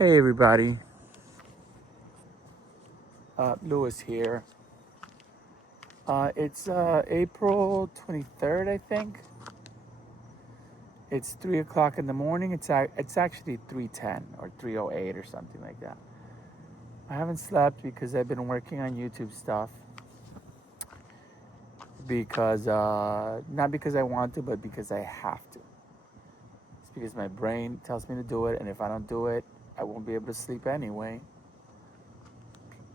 Hey everybody, Lewis here. It's April 23rd, I think. It's 3 o'clock in the morning. It's actually 3:10 or 3:08 or something like that. I haven't slept because I've been working on YouTube stuff. Because, not because I want to, but because I have to. It's because my brain tells me to do it, and if I don't do it, I won't be able to sleep anyway.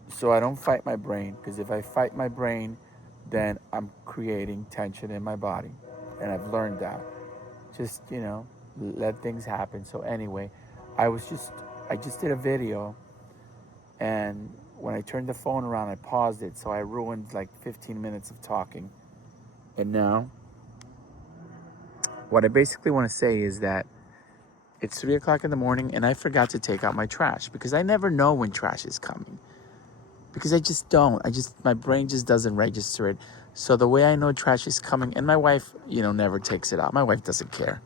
So I don't fight my brain, because if I fight my brain, then I'm creating tension in my body. And I've learned that. Just, let things happen. So anyway, I just did a video, and when I turned the phone around, I paused it. So I ruined like 15 minutes of talking. And now, what I basically want to say is that it's 3 o'clock in the morning, and I forgot to take out my trash because I never know when trash is coming. Because I just don't. My brain just doesn't register it. So the way I know trash is coming, and my wife, never takes it out. My wife doesn't care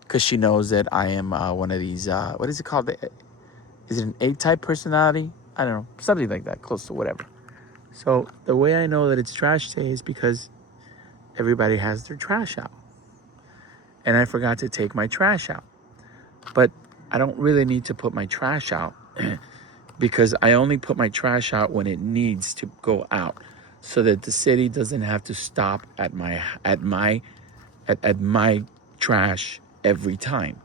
because she knows that I am one of these, what is it called? Is it an A-type personality? I don't know. Something like that, close to whatever. So the way I know that it's trash day is because everybody has their trash out. And I forgot to take my trash out. But I don't really need to put my trash out because I only put my trash out when it needs to go out, so that the city doesn't have to stop at my trash every time.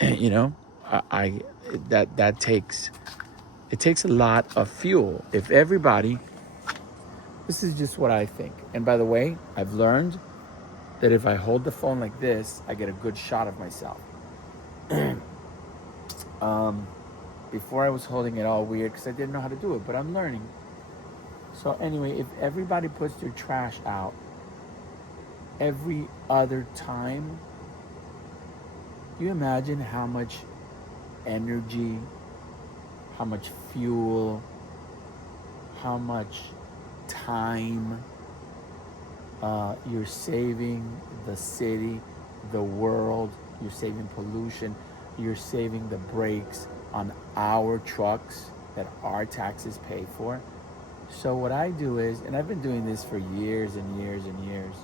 I that takes a lot of fuel. If everybody, this is just what I think. And by the way, I've learned that if I hold the phone like this, I get a good shot of myself. Before I was holding it all weird because I didn't know how to do it, but I'm learning. So anyway, if everybody puts their trash out every other time, you imagine how much energy, how much fuel, how much time you're saving the city, the world, you're saving pollution, you're saving the brakes on our trucks that our taxes pay for. So what I do is, and I've been doing this for years and years and years,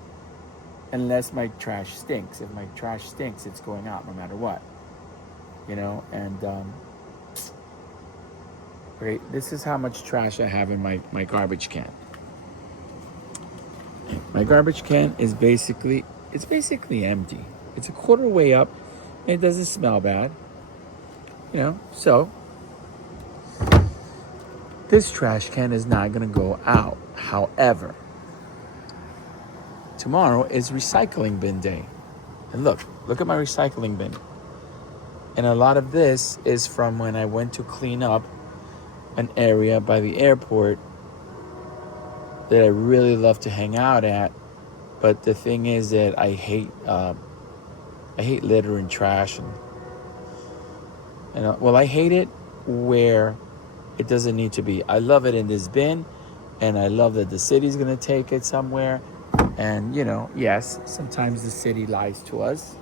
unless my trash stinks. If my trash stinks, it's going out no matter what. And okay, this is how much trash I have in my garbage can. My garbage can is basically empty. It's a quarter way up, and it doesn't smell bad. So this trash can is not going to go out. However, tomorrow is recycling bin day. And look at my recycling bin. And a lot of this is from when I went to clean up an area by the airport that I really love to hang out at. But the thing is that I hate litter and trash, and I hate it where it doesn't need to be. I love it in this bin, and I love that the city's gonna take it somewhere. And yes, sometimes the city lies to us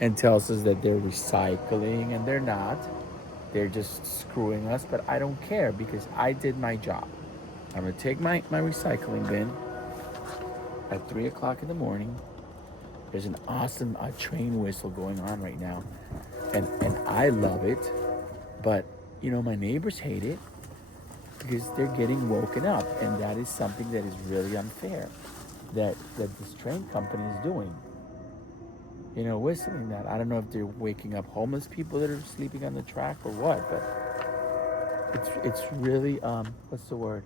and tells us that they're recycling, and they're not. They're just screwing us, but I don't care because I did my job. I'm gonna take my recycling bin at 3 o'clock in the morning. There's an awesome train whistle going on right now, and I love it. But my neighbors hate it because they're getting woken up, and that is something that is really unfair that this train company is doing. Whistling that. I don't know if they're waking up homeless people that are sleeping on the track or what, but it's really what's the word?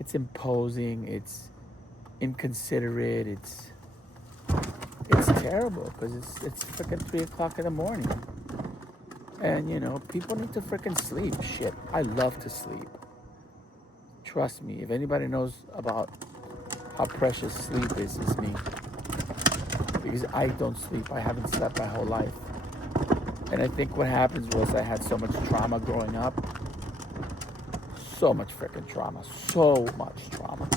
It's imposing. It's inconsiderate. It's terrible because it's freaking 3 o'clock in the morning, and people need to freaking sleep. Shit, I love to sleep. Trust me. If anybody knows about how precious sleep is, it's me. Because I don't sleep. I haven't slept my whole life. And I think what happens was I had so much trauma growing up. So much freaking trauma. So much trauma.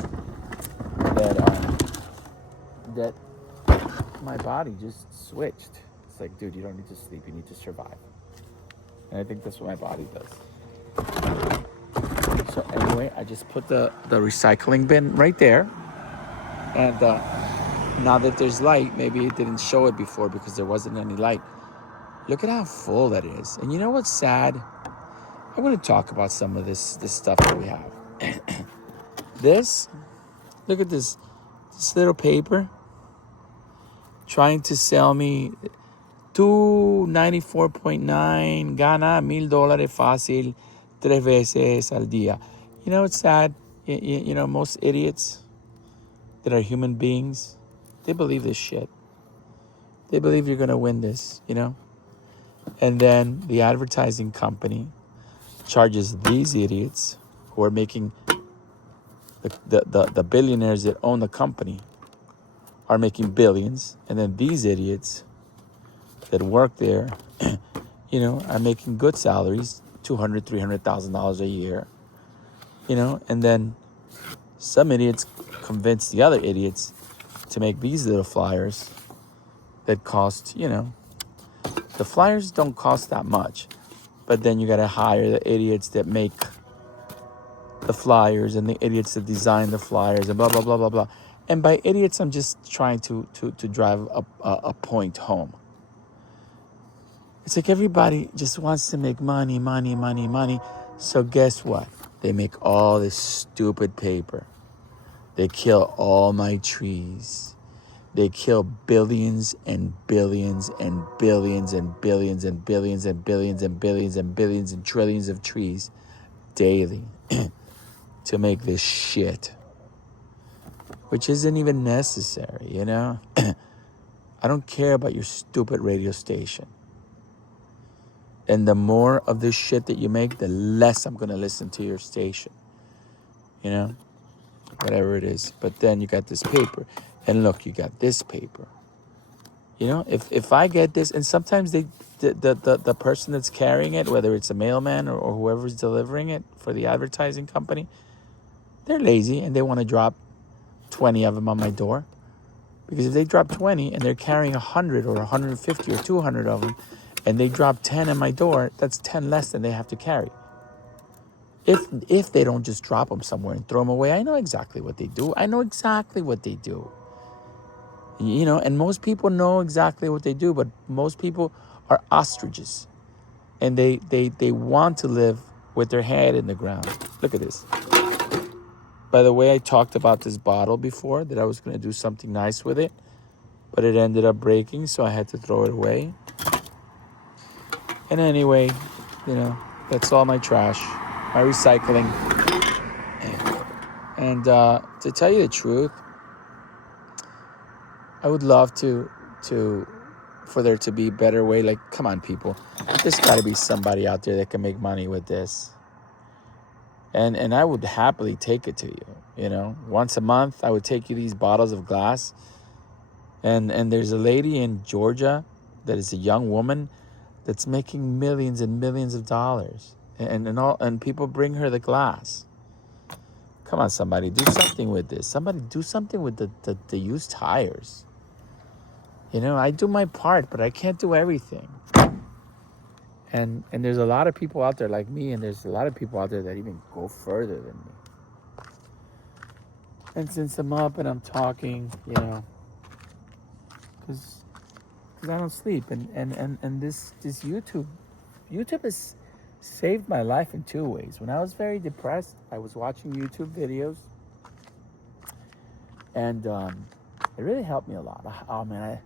That my body just switched. It's like, dude, you don't need to sleep. You need to survive. And I think that's what my body does. So anyway, I just put the recycling bin right there. And now that there's light, maybe it didn't show it before because there wasn't any light. Look at how full that is. And you know what's sad? I'm going to talk about some of this stuff that we have. Look at this little paper trying to sell me 294.9, gana $1,000 fácil 3 veces al día. You know what's sad? You know, most idiots that are human beings, they believe this shit. They believe you're going to win this, you know? And then the advertising company charges these idiots who are making the billionaires that own the company are making billions. And then these idiots that work there, you know, are making good salaries, $200,000, $300,000 a year, you know, and then some idiots convince the other idiots to make these little flyers that cost, you know, the flyers don't cost that much, but then you got to hire the idiots that make the flyers and the idiots that design the flyers and blah, blah, blah, blah, blah. And by idiots, I'm just trying to drive a point home. It's like everybody just wants to make money, money, money, money. So guess what? They make all this stupid paper. They kill all my trees. They kill billions and billions and billions and billions and billions and billions and billions and billions and trillions of trees daily to make this shit, which isn't even necessary, you know? I don't care about your stupid radio station. And the more of this shit that you make, the less I'm going to listen to your station, you know? Whatever it is. But then you got this paper. And look, you got this paper. You know, if I get this, and sometimes the person that's carrying it, whether it's a mailman or whoever's delivering it for the advertising company, they're lazy and they want to drop 20 of them on my door. Because if they drop 20 and they're carrying 100 or 150 or 200 of them, and they drop 10 on my door, that's 10 less than they have to carry. If they don't just drop them somewhere and throw them away, I know exactly what they do. You know, and most people know exactly what they do, but most people are ostriches. And they want to live with their head in the ground. Look at this. By the way, I talked about this bottle before, that I was going to do something nice with it, but it ended up breaking, so I had to throw it away. And anyway, you know, that's all my trash, my recycling. And to tell you the truth, I would love for there to be a better way. Like, come on, people. There's got to be somebody out there that can make money with this. And I would happily take it to you, you know. Once a month, I would take you these bottles of glass. And there's a lady in Georgia that is a young woman that's making millions and millions of dollars. And people bring her the glass. Come on, somebody, do something with this. Somebody do something with the used tires. You know, I do my part, but I can't do everything. And there's a lot of people out there like me, and there's a lot of people out there that even go further than me. And since I'm up and I'm talking, you know, because I don't sleep, and this YouTube has saved my life in two ways. When I was very depressed, I was watching YouTube videos, and it really helped me a lot. Oh man,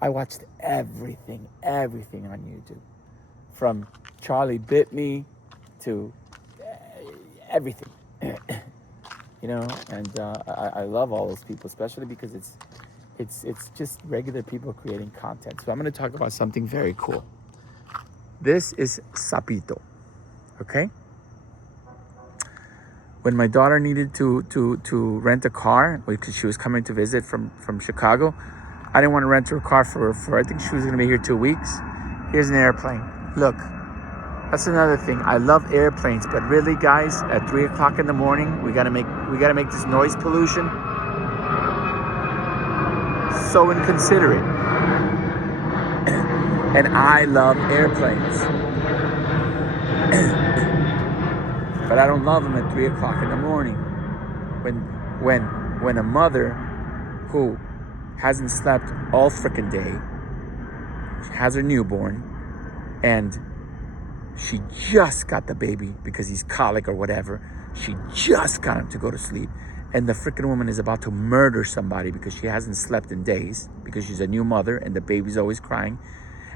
I watched everything on YouTube, from Charlie Bit Me to everything. You know, and I love all those people, especially because it's just regular people creating content. So I'm going to talk about something very cool. This is Sapito, okay? When my daughter needed to rent a car, because she was coming to visit from Chicago, I didn't want to rent her a car for I think she was going to be here 2 weeks. Here's an airplane. Look, that's another thing. I love airplanes, but really, guys, at 3 o'clock in the morning, we gotta make this noise pollution so inconsiderate. And I love airplanes. But I don't love them at 3 o'clock in the morning. When when when a mother who hasn't slept all frickin' day, she has her newborn, and she just got the baby because he's colic or whatever. She just got him to go to sleep. And the freaking woman is about to murder somebody because she hasn't slept in days, because she's a new mother and the baby's always crying.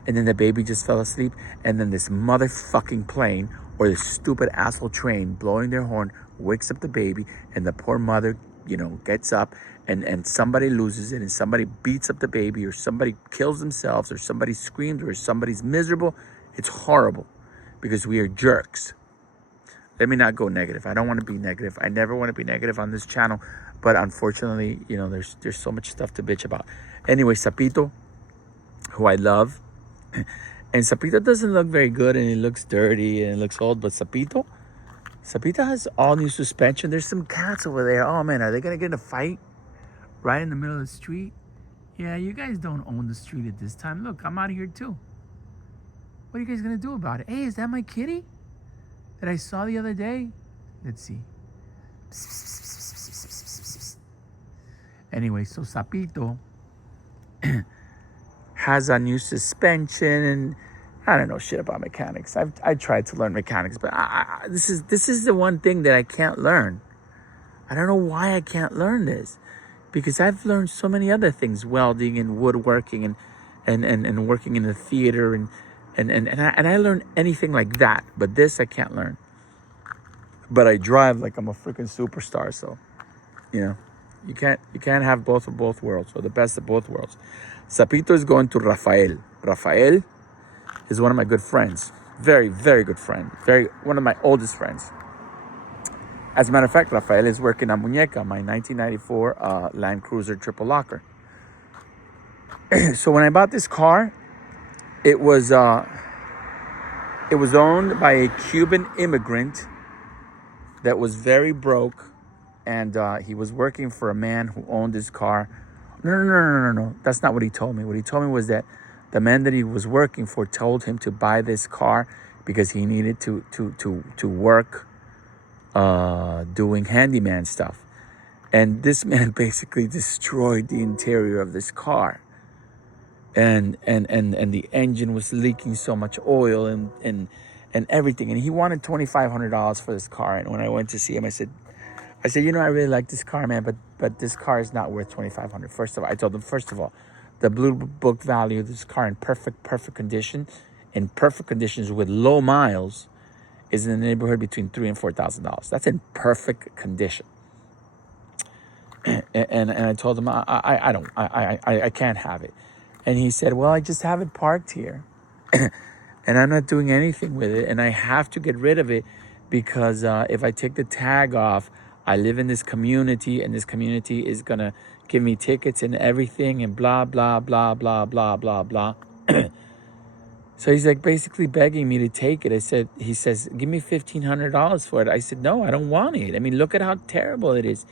And then the baby just fell asleep. And then this motherfucking plane or this stupid asshole train blowing their horn wakes up the baby. And the poor mother, gets up and somebody loses it and somebody beats up the baby or somebody kills themselves or somebody screams or somebody's miserable. It's horrible because we are jerks. Let me not go negative. I don't want to be negative. I never want to be negative on this channel. But unfortunately, there's so much stuff to bitch about. Anyway, Sapito, who I love. And Sapito doesn't look very good and it looks dirty and it looks old. But Sapito has all new suspension. There's some cats over there. Oh, man, are they going to get in a fight right in the middle of the street? Yeah, you guys don't own the street at this time. Look, I'm out of here too. What are you guys going to do about it? Hey, is that my kitty that I saw the other day? Let's see. Anyway, so Sapito has a new suspension, and I don't know shit about mechanics. I tried to learn mechanics, but this is the one thing that I can't learn. I don't know why I can't learn this, because I've learned so many other things, welding and woodworking and working in the theater and I learned anything like that, but this I can't learn. But I drive like I'm a freaking superstar, so you can't have both of both worlds, or the best of both worlds. Sapito is going to Rafael. Rafael is one of my good friends, very, very good friend, one of my oldest friends. As a matter of fact, Rafael is working on Muñeca, my 1994 Land Cruiser triple locker. So when I bought this car, it was owned by a Cuban immigrant that was very broke, and he was working for a man who owned his car. No. That's not what he told me. What he told me was that the man that he was working for told him to buy this car because he needed to work doing handyman stuff. And this man basically destroyed the interior of this car. And the engine was leaking so much oil and everything. And he wanted $2,500 for this car. And when I went to see him, I said, I really like this car, man, but this car is not worth $2,500. First of all, I told him, the blue book value of this car in perfect condition, in perfect conditions with low miles, is in the neighborhood between $3,000 and $4,000. That's in perfect condition. And I told him I can't have it. And he said, well, I just have it parked here. And I'm not doing anything with it. And I have to get rid of it because if I take the tag off, I live in this community and this community is going to give me tickets and everything and blah, blah, blah, blah, blah, blah, blah. So he's like basically begging me to take it. He says, give me $1,500 for it. I said, no, I don't want it. I mean, look at how terrible it is.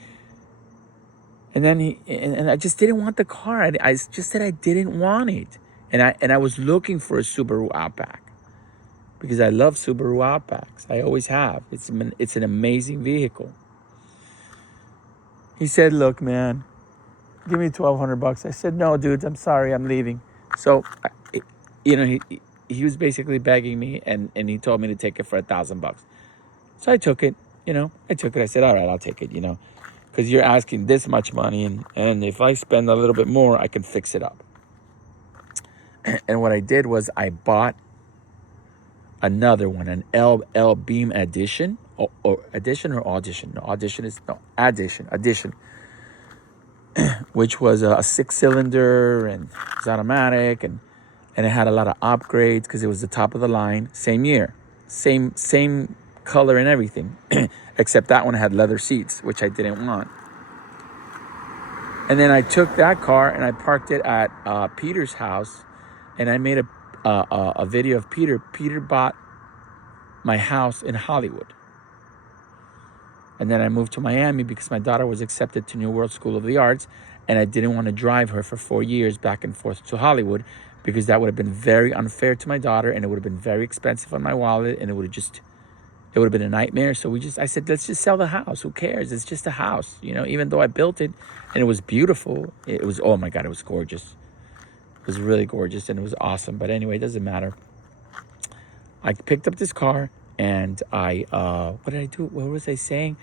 And then and I just didn't want the car. I just said I didn't want it. And I was looking for a Subaru Outback because I love Subaru Outbacks. I always have. It's an amazing vehicle. He said, look, man, give me $1,200. I said, no, dude, I'm sorry, I'm leaving. So, he was basically begging me, and he told me to take it for $1,000. So I took it, I said, all right, I'll take it, because you're asking this much money, and if I spend a little bit more, I can fix it up. And what I did was I bought another one, an L Beam Edition, or Edition or Audition? No, Edition, which was a 6-cylinder and it was automatic, and it had a lot of upgrades because it was the top of the line. Same year, same color and everything, except that one had leather seats, which I didn't want. And then I took that car and I parked it at Peter's house, and I made a video of Peter. Peter bought my house in Hollywood. And then I moved to Miami because my daughter was accepted to New World School of the Arts, and I didn't want to drive her for 4 years back and forth to Hollywood because that would have been very unfair to my daughter, and it would have been very expensive on my wallet, and it would have just it would have been a nightmare. So I said, let's just sell the house. Who cares? It's just a house, even though I built it and it was beautiful. It was, oh my God, it was gorgeous. It was really gorgeous and it was awesome. But anyway, it doesn't matter. I picked up this car and what did I do? What was I saying?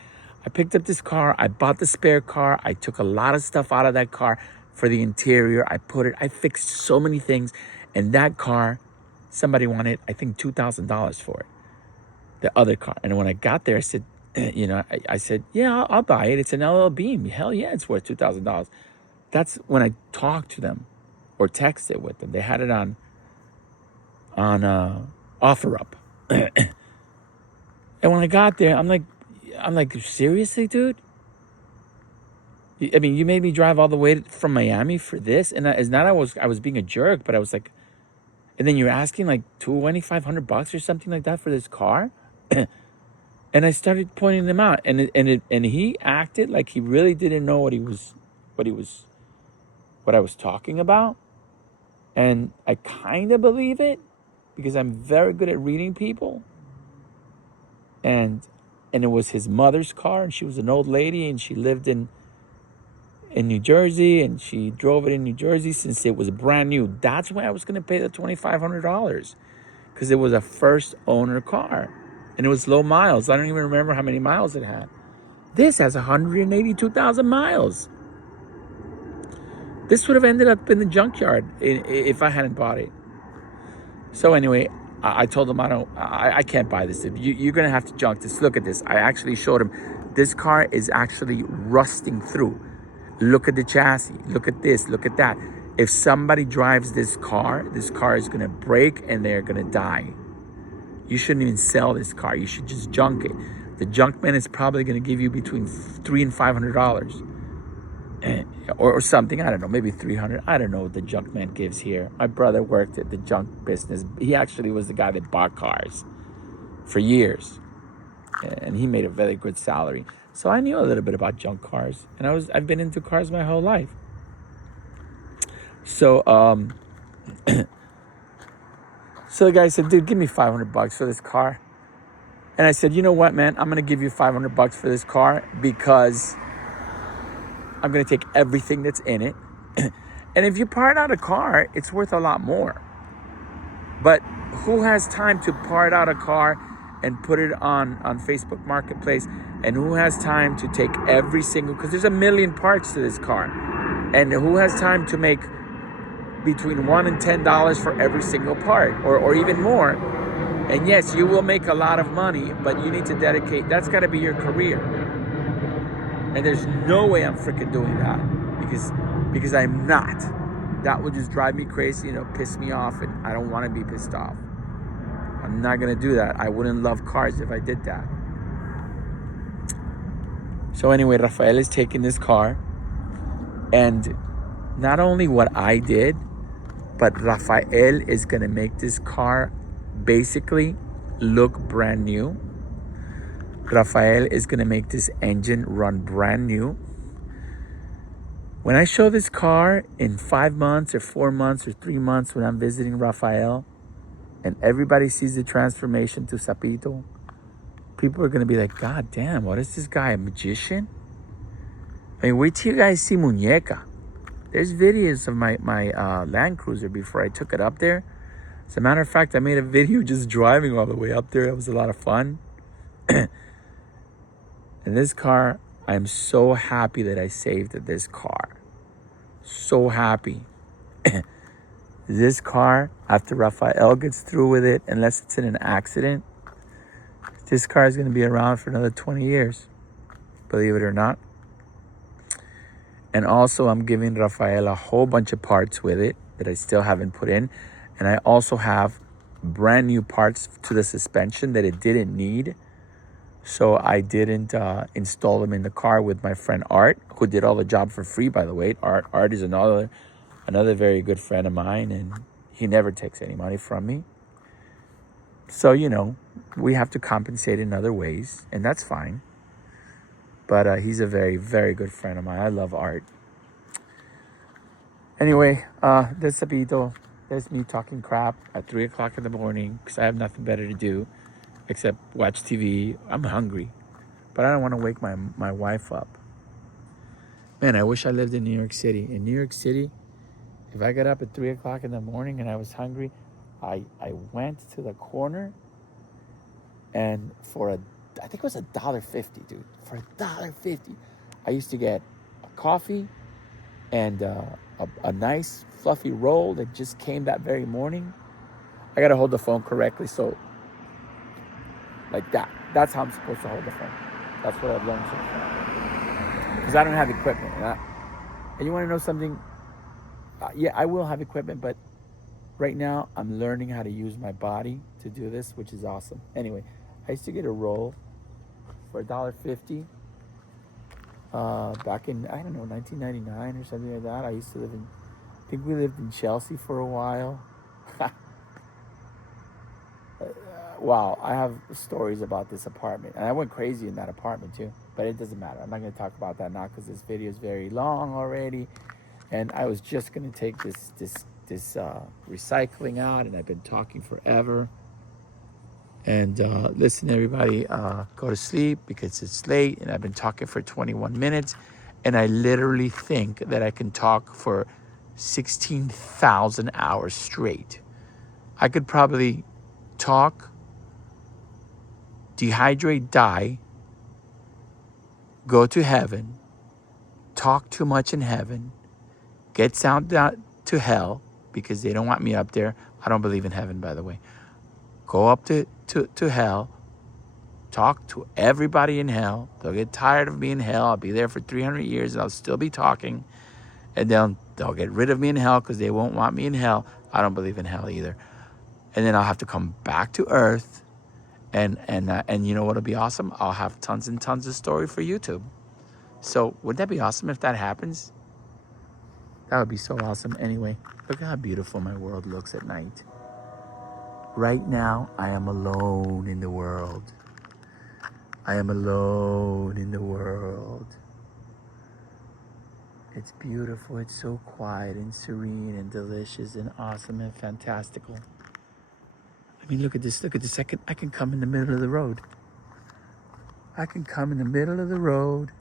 I picked up this car. I bought the spare car. I took a lot of stuff out of that car for the interior. I fixed so many things. And that car, somebody wanted, I think, $2,000 for it. The other car. And when I got there, I said, I said, yeah, I'll buy it. It's an LL Beam. Hell yeah, it's worth $2,000. That's when I talked to them or texted with them. They had it on OfferUp. And when I got there, I'm like, seriously, dude? I mean, you made me drive all the way from Miami for this? And it's not I was being a jerk, but I was like, and then you're asking like $2,500 or something like that for this car? And I started pointing them out, and he acted like he really didn't know what I was talking about, and I kind of believe it because I'm very good at reading people. And it was his mother's car, and she was an old lady, and she lived in New Jersey, and she drove it in New Jersey since it was brand new. That's why I was going to pay the $2,500, because it was a first owner car. And it was low miles. I don't even remember how many miles it had. This has 182,000 miles. This would have ended up in the junkyard if I hadn't bought it. So anyway, I told him I can't buy this. You're going to have to junk this. Look at this. I actually showed him. This car is actually rusting through. Look at the chassis. Look at this. Look at that. If somebody drives this car is going to break and they're going to die. You shouldn't even sell this car. You should just junk it. The junk man is probably going to give you between $300 and $500, or something. I don't know, maybe $300. I don't know what the junk man gives here. My brother worked at the junk business. He actually was the guy that bought cars for years, and he made a very good salary. So I knew a little bit about junk cars, and I've been into cars my whole life. So So the guy said, dude, give me $500 for this car. And I said, you know what, man? I'm going to give you $500 for this car because I'm going to take everything that's in it. And if you part out a car, it's worth a lot more. But who has time to part out a car and put it on Facebook Marketplace? And who has time to take every single, because there's a million parts to this car. And who has time to make between $1 and $10 for every single part, or even more? And yes, you will make a lot of money, but you need to dedicate, that's got to be your career. And there's no way I'm freaking doing that because I'm not. That would just drive me crazy, piss me off, and I don't want to be pissed off. I'm not going to do that. I wouldn't love cars if I did that. So anyway, Rafael is taking this car, and not only what I did, but Rafael is going to make this car basically look brand new. Rafael is going to make this engine run brand new. When I show this car in 5 months or 4 months or 3 months when I'm visiting Rafael, and everybody sees the transformation to Sapito, people are going to be like, God damn, what is this guy, a magician? I mean, wait till you guys see Muñeca. There's videos of my Land Cruiser before I took it up there. As a matter of fact, I made a video just driving all the way up there. It was a lot of fun. And this car, I'm so happy that I saved this car. So happy. This car, after Rafael gets through with it, unless it's in an accident, this car is going to be around for another 20 years. Believe it or not. And also, I'm giving Rafael a whole bunch of parts with it that I still haven't put in. And I also have brand new parts to the suspension that it didn't need. So I didn't install them in the car with my friend Art, who did all the job for free, by the way. Art is another very good friend of mine, and he never takes any money from me. So, we have to compensate in other ways, and that's fine. But he's a very, very good friend of mine. I love Art. Anyway, there's Sabito. There's me talking crap at 3 o'clock in the morning because I have nothing better to do. except watch TV. I'm hungry, but I don't want to wake my wife up. Man, I wish I lived in New York City. In New York City, if I got up at 3 o'clock in the morning and I was hungry, I went to the corner, and I think it was $1.50, dude. For $1.50, I used to get a coffee and a nice fluffy roll that just came that very morning. I gotta hold the phone correctly, so like that. That's how I'm supposed to hold the phone. That's what I've learned so far. Because I don't have equipment. And you want to know something? Yeah, I will have equipment, but right now I'm learning how to use my body to do this, which is awesome. Anyway, I used to get a roll for $1.50 back in, I don't know, 1999 or something like that. I think we lived in Chelsea for a while. Wow, I have stories about this apartment. And I went crazy in that apartment too. But it doesn't matter. I'm not going to talk about that now because this video is very long already. And I was just going to take this recycling out, and I've been talking forever. And listen, everybody, go to sleep because it's late, and I've been talking for 21 minutes. And I literally think that I can talk for 16,000 hours straight. I could probably talk, dehydrate, die, go to heaven, talk too much in heaven, get sent down to hell because they don't want me up there. I don't believe in heaven, by the way. Go up to hell, talk to everybody in hell. They'll get tired of me in hell. I'll be there for 300 years and I'll still be talking. And then they'll get rid of me in hell because they won't want me in hell. I don't believe in hell either. And then I'll have to come back to earth. And you know what'll be awesome? I'll have tons and tons of story for YouTube. So wouldn't that be awesome if that happens? That would be so awesome. Anyway, look how beautiful my world looks at night. Right now, I am alone in the world. I am alone in the world. It's beautiful. It's so quiet and serene and delicious and awesome and fantastical. I mean, look at this. Look at this. I can come in the middle of the road. I can come in the middle of the road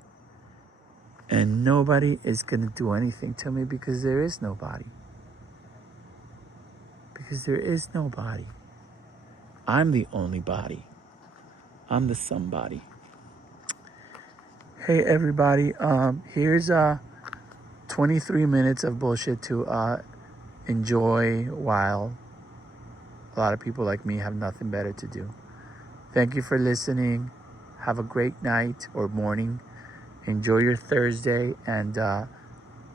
and nobody is going to do anything to me because there is nobody. Because there is nobody. I'm the only body. I'm the somebody. Hey, everybody. Here's 23 minutes of bullshit to enjoy while a lot of people like me have nothing better to do. Thank you for listening. Have a great night or morning. Enjoy your Thursday and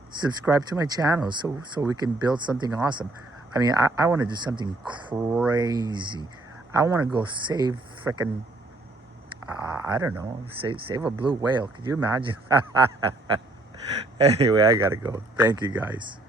subscribe to my channel so we can build something awesome. I mean, I want to do something crazy. I want to go save frickin', I don't know, save a blue whale. Could you imagine? Anyway, I got to go. Thank you, guys.